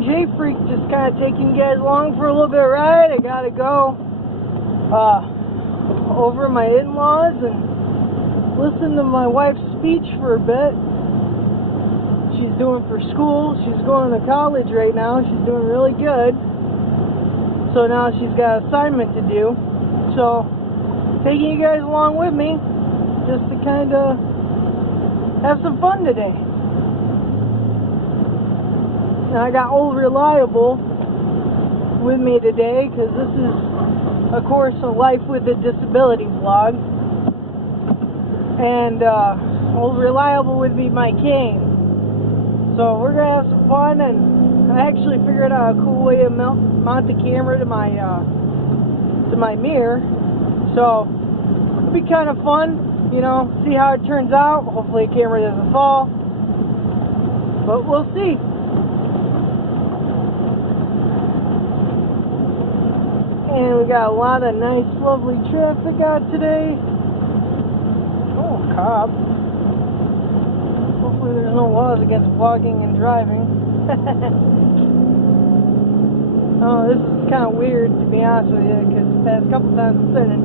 J Freak, just kind of taking you guys along for a little bit of ride. I gotta go over my in-laws and listen to my wife's speech for a bit. She's doing for school. She's going to college right now. She's doing really good. So now she's got an assignment to do. So taking you guys along with me just to kind of have some fun today. Now I got Old Reliable with me today because this is, of course, a Life with a Disability vlog. And Old Reliable would be my king. So we're going to have some fun, and I actually figured out a cool way to mount the camera to my mirror. So it'll be kind of fun, you know, see how it turns out. Hopefully the camera doesn't fall. But we'll see. And we got a lot of nice, lovely traffic out today. Oh, cop. Hopefully there's no laws against vlogging and driving. Oh, this is kind of weird, to be honest with you, because the past couple times I'm sitting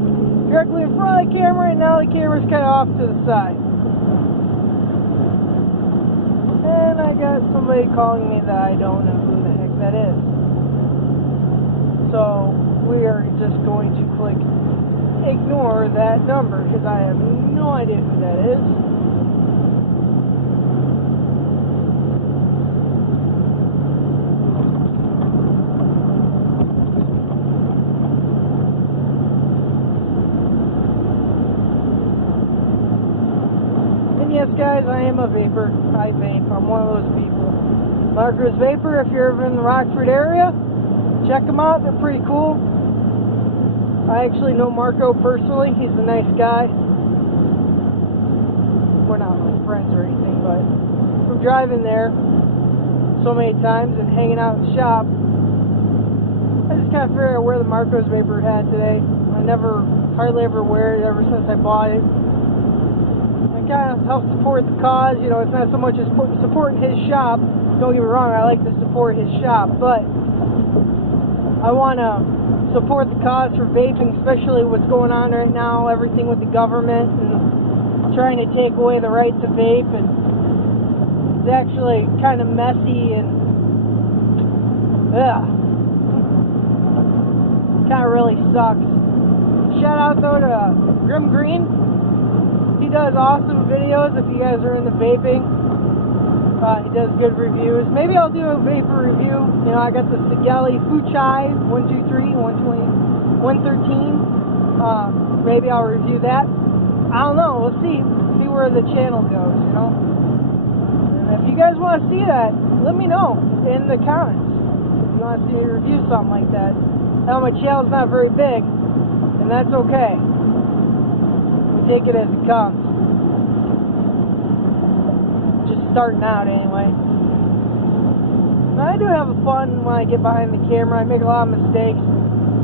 directly in front of the camera, and now the camera's kind of off to the side. And I got somebody calling me that I don't know who the heck that is. So we are just going to click ignore that number because I have no idea who that is. And yes, guys, I am a vapor. I vape. I'm one of those people. Marco's Vapor, if you're ever in the Rockford area, check them out. They're pretty cool. I actually know Marco personally. He's a nice guy. We're not really friends or anything, but from driving there so many times and hanging out in the shop, I just kind of figured out where the Marco's Vapor hat today. I hardly ever wear it ever since I bought it. I kind of help support the cause. You know, it's not so much as supporting his shop. Don't get me wrong, I like to support his shop, but I want to support the cause for vaping, especially what's going on right now, everything with the government and trying to take away the right to vape, and it's actually kind of messy and kind of really sucks. Shout out though to GrimGreen. He does awesome videos if you guys are into vaping. He does good reviews. Maybe I'll do a vapor review. You know, I got the Sigelli Fuchai 123, 120, 113. Maybe I'll review that. I don't know. We'll see. See where the channel goes, you know. And if you guys want to see that, let me know in the comments. If you want to see me review something like that. Now, my channel's not very big, and that's okay. We take it as it comes. Just starting out anyway. Now, I do have fun when I get behind the camera. I make a lot of mistakes,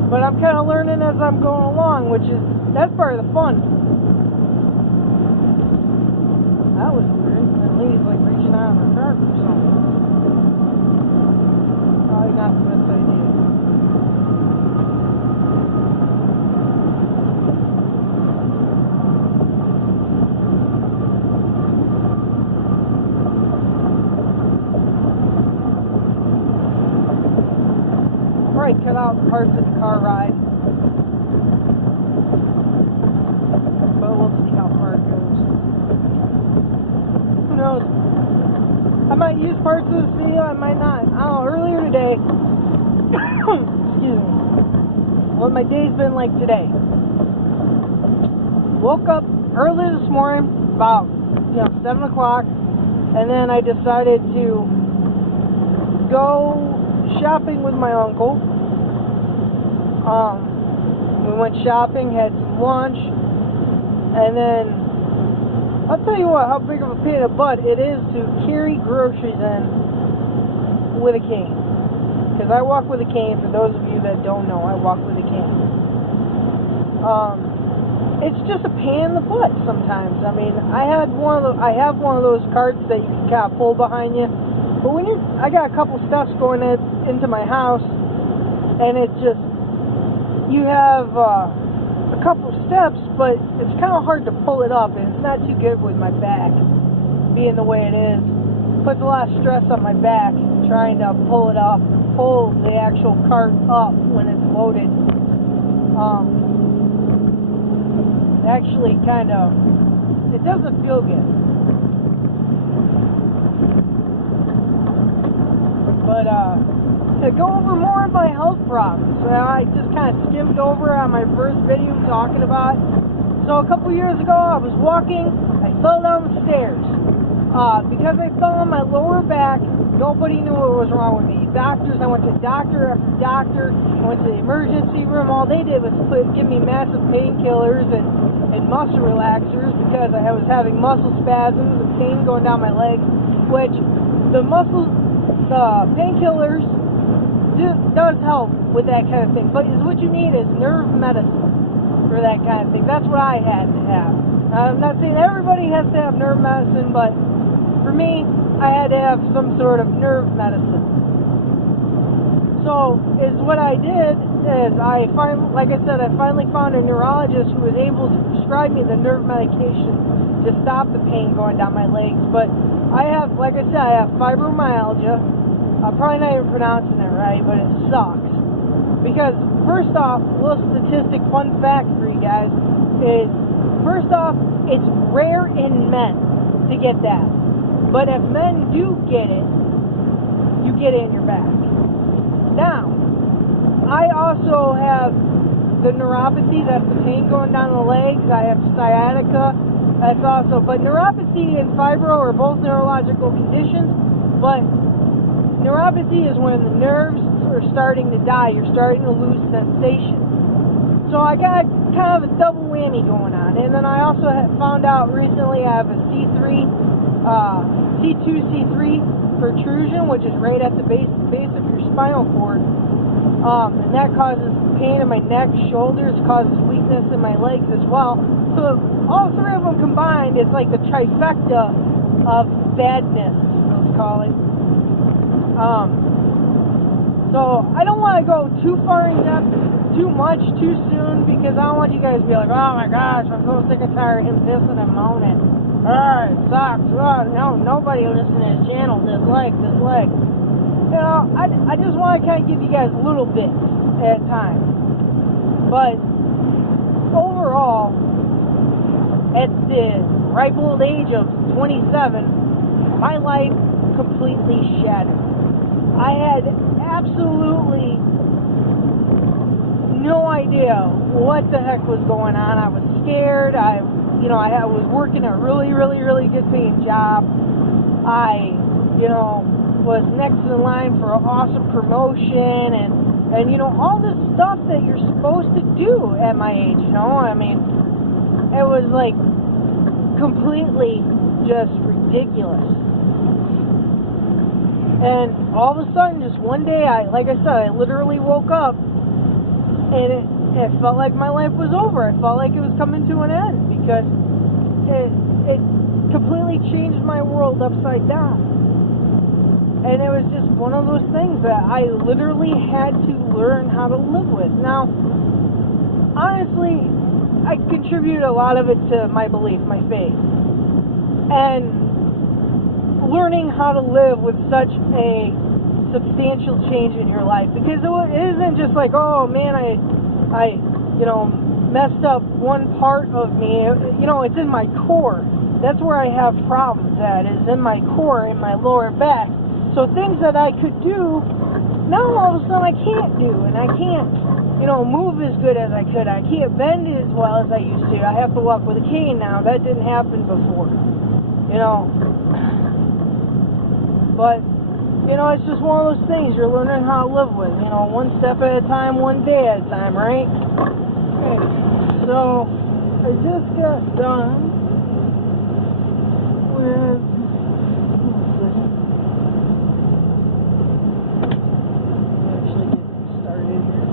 but I'm kind of learning as I'm going along, that's part of the fun. That was weird. That lady's like reaching out on her car or something. Probably not the best idea. Probably cut out parts of the car ride, but we'll see how far it goes. Who knows? I might use parts of this video, I might not. I don't know. Earlier today, excuse me, what my day's been like today. Woke up early this morning, about 7 o'clock, and then I decided to go shopping with my uncle. We went shopping, had some lunch, and then I'll tell you what, how big of a pain in the butt it is to carry groceries in with a cane. Because I walk with a cane. For those of you that don't know, I walk with a cane. It's just a pain in the butt sometimes. I mean, I have one of those carts that you can kind of pull behind you, But when I got a couple steps going into my house, and it's just, you have a couple steps, but it's kind of hard to pull it up, and it's not too good with my back being the way it is. Puts a lot of stress on my back trying to pull it up, pull the actual cart up when it's loaded. Actually kind of, it doesn't feel good. But to go over more of my health problems, I just kind of skimmed over on my first video talking about it. So a couple years ago, I was walking, I fell down the stairs. Because I fell on my lower back, nobody knew what was wrong with me. Doctors, I went to doctor after doctor, I went to the emergency room. All they did was give me massive painkillers and muscle relaxers because I was having muscle spasms and pain going down my legs, which the painkillers does help with that kind of thing. But what you need is nerve medicine for that kind of thing. That's what I had to have. I'm not saying everybody has to have nerve medicine, but for me, I had to have some sort of nerve medicine. So, what I did is I finally found a neurologist who was able to prescribe me the nerve medication to stop the pain going down my legs. But I have, like I said, I have fibromyalgia. I'm probably not even pronouncing it right, but it sucks. Because, first off, a little statistic, fun fact for you guys, is, first off, it's rare in men to get that. But if men do get it, you get it in your back. Now, I also have the neuropathy, that's the pain going down the legs. I have sciatica, that's also, but neuropathy and fibro are both neurological conditions, but neuropathy is when the nerves are starting to die, you're starting to lose sensation. So I got kind of a double whammy going on. And then I also found out recently I have a C2, C3 protrusion, which is right at the base of your spinal cord. And that causes pain in my neck, shoulders, causes weakness in my legs as well. So all three of them combined, it's like the trifecta of badness, let's call it. So I don't want to go too far in depth, too much, too soon, because I don't want you guys to be like, oh my gosh, I'm so sick and tired of him pissing and moaning. It sucks. No, nobody listens to his channel. Dislike. You know, I just want to kind of give you guys little bits at a time. But overall, at the ripe old age of 27, my life completely shattered. I had absolutely no idea what the heck was going on. I was scared. I was working a really good paying job. I, was next in line for an awesome promotion and all this stuff that you're supposed to do at my age, I mean, it was like completely just ridiculous. And all of a sudden, just one day, like I said, I literally woke up and it felt like my life was over. I felt like it was coming to an end because it completely changed my world upside down. And it was just one of those things that I literally had to learn how to live with. Now, honestly, I contribute a lot of it to my belief, my faith. And learning how to live with such a substantial change in your life. Because it isn't just like, oh man, I messed up one part of me. It's in my core. That's where I have problems at, is in my core, in my lower back. So things that I could do, now all of a sudden I can't do. And I can't, move as good as I could. I can't bend as well as I used to. I have to walk with a cane now. That didn't happen before. But, it's just one of those things you're learning how to live with. One step at a time, one day at a time, right? Okay, so I just got done with, actually get started here.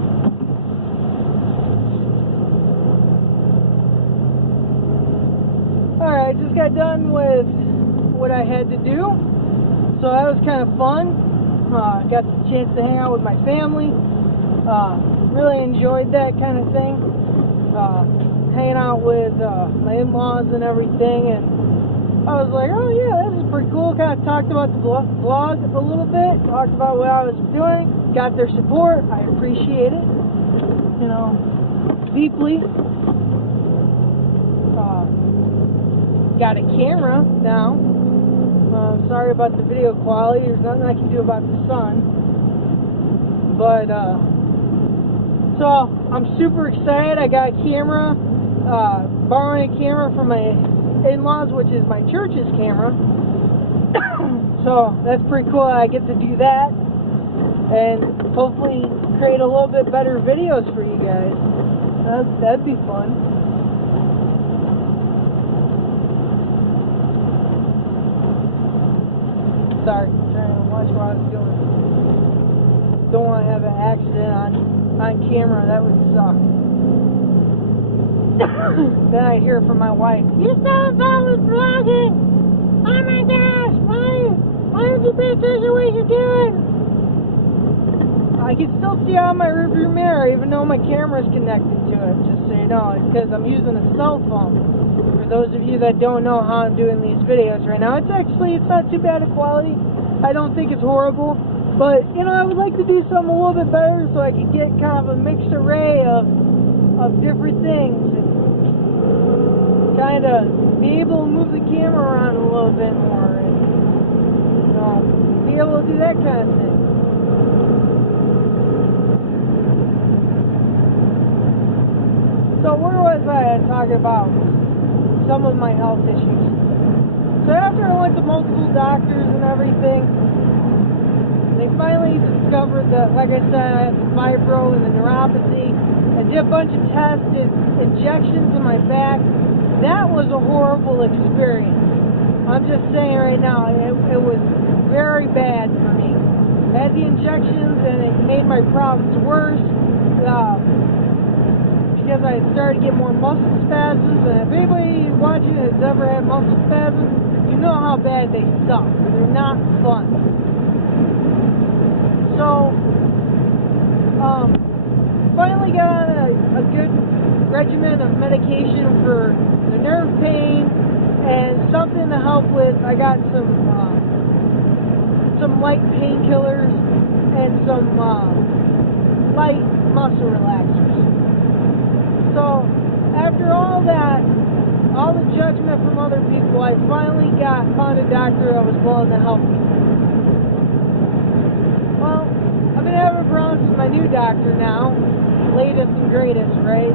Alright, I just got done with what I had to do. So that was kind of fun. Got the chance to hang out with my family. Really enjoyed that kind of thing. Hanging out with my in-laws and everything, and I was like, oh yeah, this is pretty cool. Kind of talked about the vlog a little bit, talked about what I was doing, got their support. I appreciate it, you know, deeply. Got a camera now. Sorry about the video quality. There's nothing I can do about the sun. But, so I'm super excited. I got a camera, borrowing a camera from my in-laws, which is my church's camera. So that's pretty cool. I get to do that and hopefully create a little bit better videos for you guys. That'd be fun. Sorry, I'm trying to watch what I was doing. Don't want to have an accident on camera. That would suck. Then I'd hear from my wife, "You still involved with vlogging? Oh my gosh, why don't you pay attention to what you're doing?" I can still see out my rearview mirror even though my camera's connected to it, just so you know. It's because I'm using a cell phone. For those of you that don't know how I'm doing these videos right now, it's not too bad a quality. I don't think it's horrible. But, you know, I would like to do something a little bit better so I could get kind of a mixed array of different things and kind of be able to move the camera around a little bit more and, you know, be able to do that kind of thing. So where was I talking about some of my health issues? So after I went to multiple doctors and everything, they finally discovered that, like I said, I had the fibro and the neuropathy. I did a bunch of tests, did injections in my back. That was a horrible experience. I'm just saying right now, it was very bad for me. I had the injections and it made my problems worse because I started to get more muscle spasms. And if anybody watching has ever had muscle spasms, you know how bad they suck. They're not fun. So, finally got on a good regimen of medication for the nerve pain and something to help with. I got some light painkillers and some light muscle relaxers. So, after all that, all the judgment from other people, I finally found a doctor that was willing to help me. Well, I've been having problems with my new doctor now, latest and greatest, right?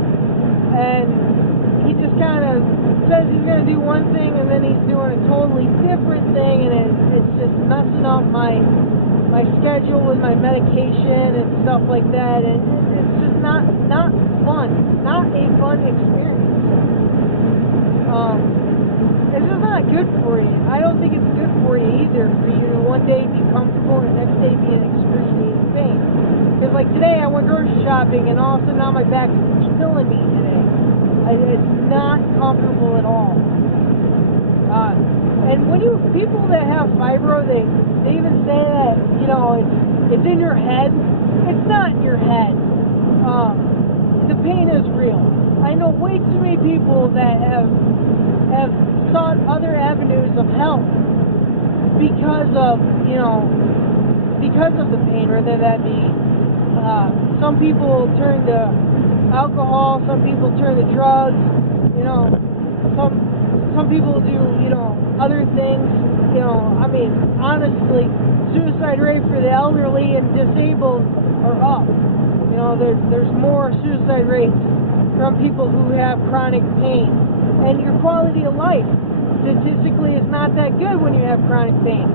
And he just kind of says he's going to do one thing and then he's doing a totally different thing, and it's just messing up my schedule with my medication and stuff like that, and it's just not fun, not a fun experience. It's just not good for you. I don't think it's good for you either, for you to one day be comfortable and the next day be in excruciating pain. Because like today I went grocery shopping and all of a sudden now my back is killing me today. It's not comfortable at all. And when people that have fibro, they even say that, you know, it's in your head. It's not in your head. The pain is real. I know way too many people that have sought other avenues of help because of the pain, whether that be some people turn to alcohol, some people turn to drugs, you know, some people do, you know, other things, you know. I mean, honestly, suicide rate for the elderly and disabled are up. You know, there's more suicide rates from people who have chronic pain. And your quality of life statistically is not that good when you have chronic pain.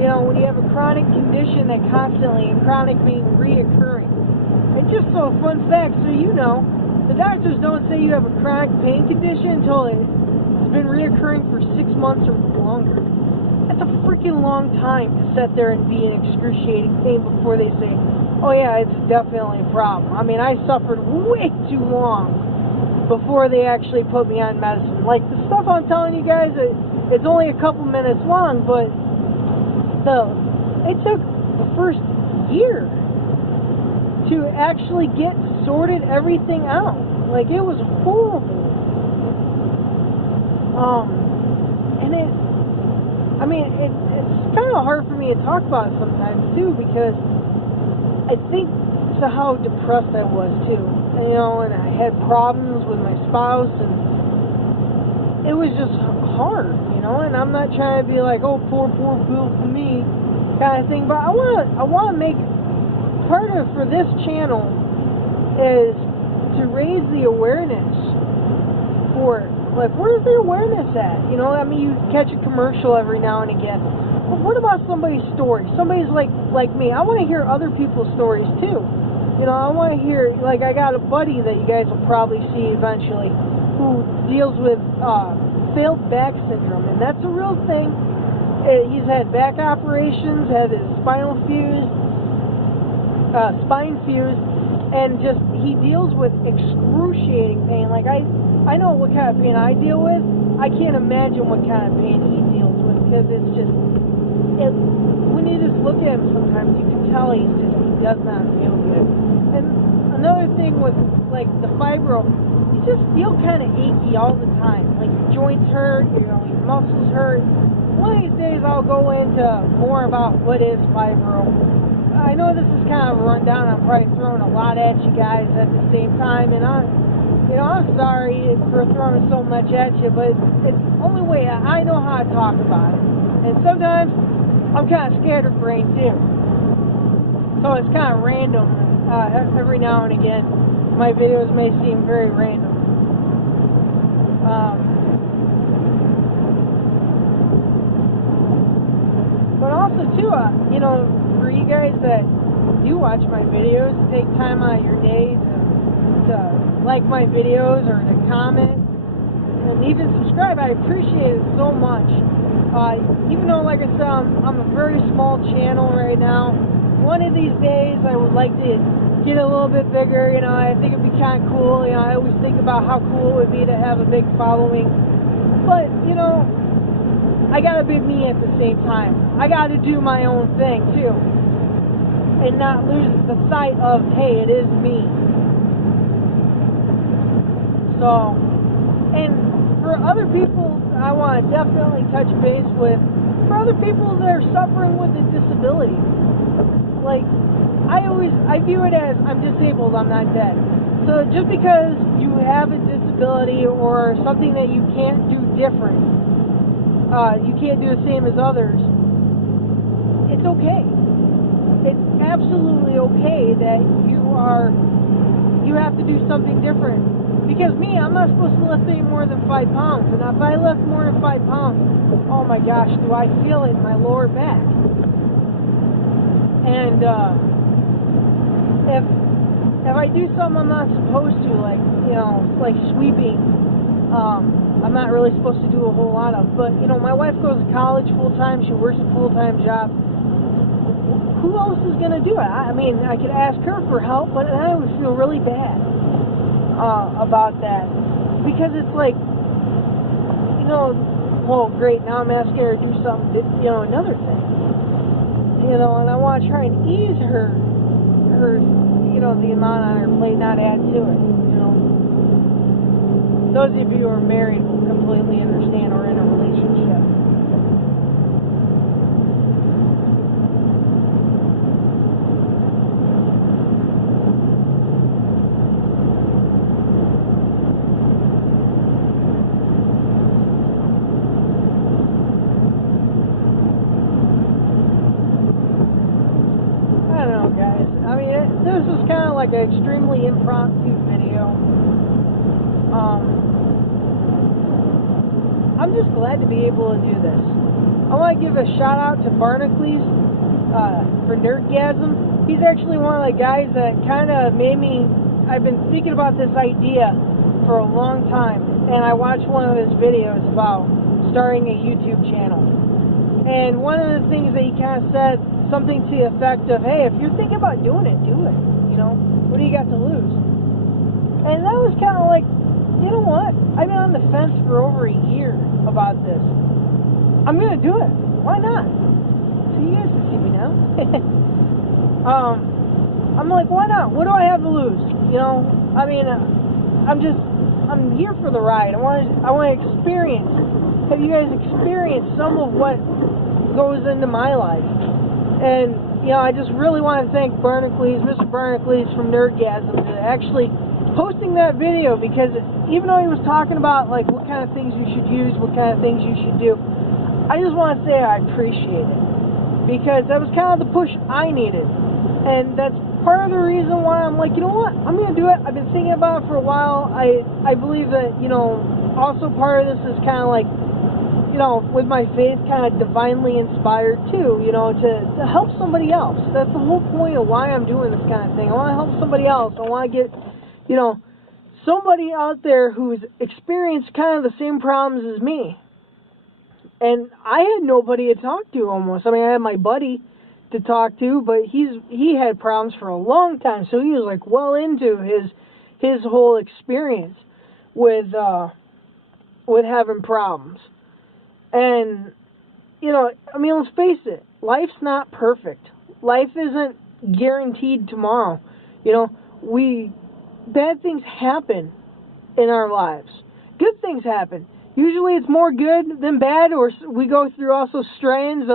You know, when you have a chronic condition that constantly, and chronic being reoccurring. And just so a fun fact, so you know, the doctors don't say you have a chronic pain condition until it's been reoccurring for 6 months or longer. That's a freaking long time to sit there and be in excruciating pain before they say, oh yeah, it's definitely a problem. I mean, I suffered way too long before they actually put me on medicine. Like, the stuff I'm telling you guys, it's only a couple minutes long, but it took the first year to actually get sorted everything out. Like, it was horrible. And it's kind of hard for me to talk about sometimes too, because I think to how depressed I was too, and I had problems with my spouse, and it was just hard, and I'm not trying to be like, oh, poor Bill for me kind of thing, but I want to make part of for this channel is to raise the awareness for, like, where's the awareness at? You catch a commercial every now and again. But what about somebody's story? Somebody's like me. I want to hear other people's stories too. I want to hear, like, I got a buddy that you guys will probably see eventually who deals with failed back syndrome, and that's a real thing. He's had back operations, had his spine fused, and just, he deals with excruciating pain. Like, I know what kind of pain I deal with. I can't imagine what kind of pain he deals with, because it's just, when you just look at him sometimes, you can tell he does not feel good. And another thing with, like, the fibro, you just feel kind of achy all the time. Like, your joints hurt, your muscles hurt. One of these days I'll go into more about what is fibro. I know this is kind of a rundown. I'm probably throwing a lot at you guys at the same time, and I'm sorry for throwing so much at you, but it's the only way I know how to talk about it. And sometimes I'm kind of scatterbrained too, so it's kind of random. Every now and again, my videos may seem very random. But also too, for you guys that do watch my videos, take time out of your day to like my videos or to comment and even subscribe. I appreciate it so much. Even though, like I said, I'm a very small channel right now. One of these days I would like to get a little bit bigger. I think it'd be kind of cool. I always think about how cool it would be to have a big following. But, I gotta be me at the same time. I gotta do my own thing too, and not lose the sight of, hey, it is me. So, and for other people, I want to definitely touch base with, for other people that are suffering with a disability. Like, I view it as, I'm disabled, I'm not dead. So just because you have a disability or something that you can't do different, you can't do the same as others, it's okay. It's absolutely okay that you have to do something different. Because me, I'm not supposed to lift any more than 5 pounds. And if I lift more than 5 pounds, oh my gosh, do I feel it in my lower back. And if I do something I'm not supposed to, like, like sweeping, I'm not really supposed to do a whole lot of. But, my wife goes to college full-time. She works a full-time job. Who else is going to do it? I mean, I could ask her for help, but I would feel really bad about that. Because it's like, well, great, now I'm asking her to do something, another thing. And I want to try and ease her, the amount on her plate, not add to it, Those of you who are married will completely understand, or in a relationship. I don't know, guys. I mean, this is kind of like an extremely impromptu video. I'm just glad to be able to do this. I want to give a shout out to Barnacles for NerdGasm. He's actually one of the guys that kind of made me, I've been thinking about this idea for a long time, and I watched one of his videos about starting a YouTube channel. And one of the things that he kind of said, something to the effect of, hey, if you're thinking about doing it, do it. What do you got to lose? And that was kind of like, you know what? I've been on the fence for over a year about this. I'm going to do it. Why not? so you guys can see me now. I'm like, why not? What do I have to lose? You know, I mean, I'm here for the ride. I want to experience. Have you guys experienced some of what goes into my life? And you know, I just really want to thank Barnacles, Mr. Barnacles from NerdGasm, for actually posting that video, because even though he was talking about like what kind of things you should use, what kind of things you should do, I just want to say I appreciate it, because that was kind of the push I needed, and that's part of the reason why I'm like, you know what, I'm going to do it. I've been thinking about it for a while. I believe that, you know, also part of this is kind of like, you know, with my faith, kind of divinely inspired too, you know, to help somebody else. That's the whole point of why I'm doing this kind of thing. I want to help somebody else. I want to get, you know, somebody out there who's experienced kind of the same problems as me. And I had nobody to talk to almost. I mean, I had my buddy to talk to, but he had problems for a long time, so he was like well into his whole experience with having problems. And you know, I mean, let's face it, life's not perfect. Life isn't guaranteed tomorrow. You know, bad things happen in our lives. Good things happen. Usually it's more good than bad, or we go through also strands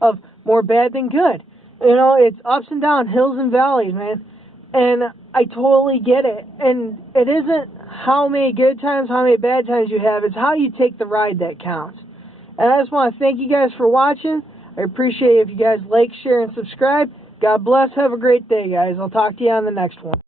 of more bad than good. You know, it's ups and downs, hills and valleys, man. And I totally get it. And it isn't how many good times, how many bad times you have. It's how you take the ride that counts. And I just want to thank you guys for watching. I appreciate it if you guys like, share, and subscribe. God bless. Have a great day, guys. I'll talk to you on the next one.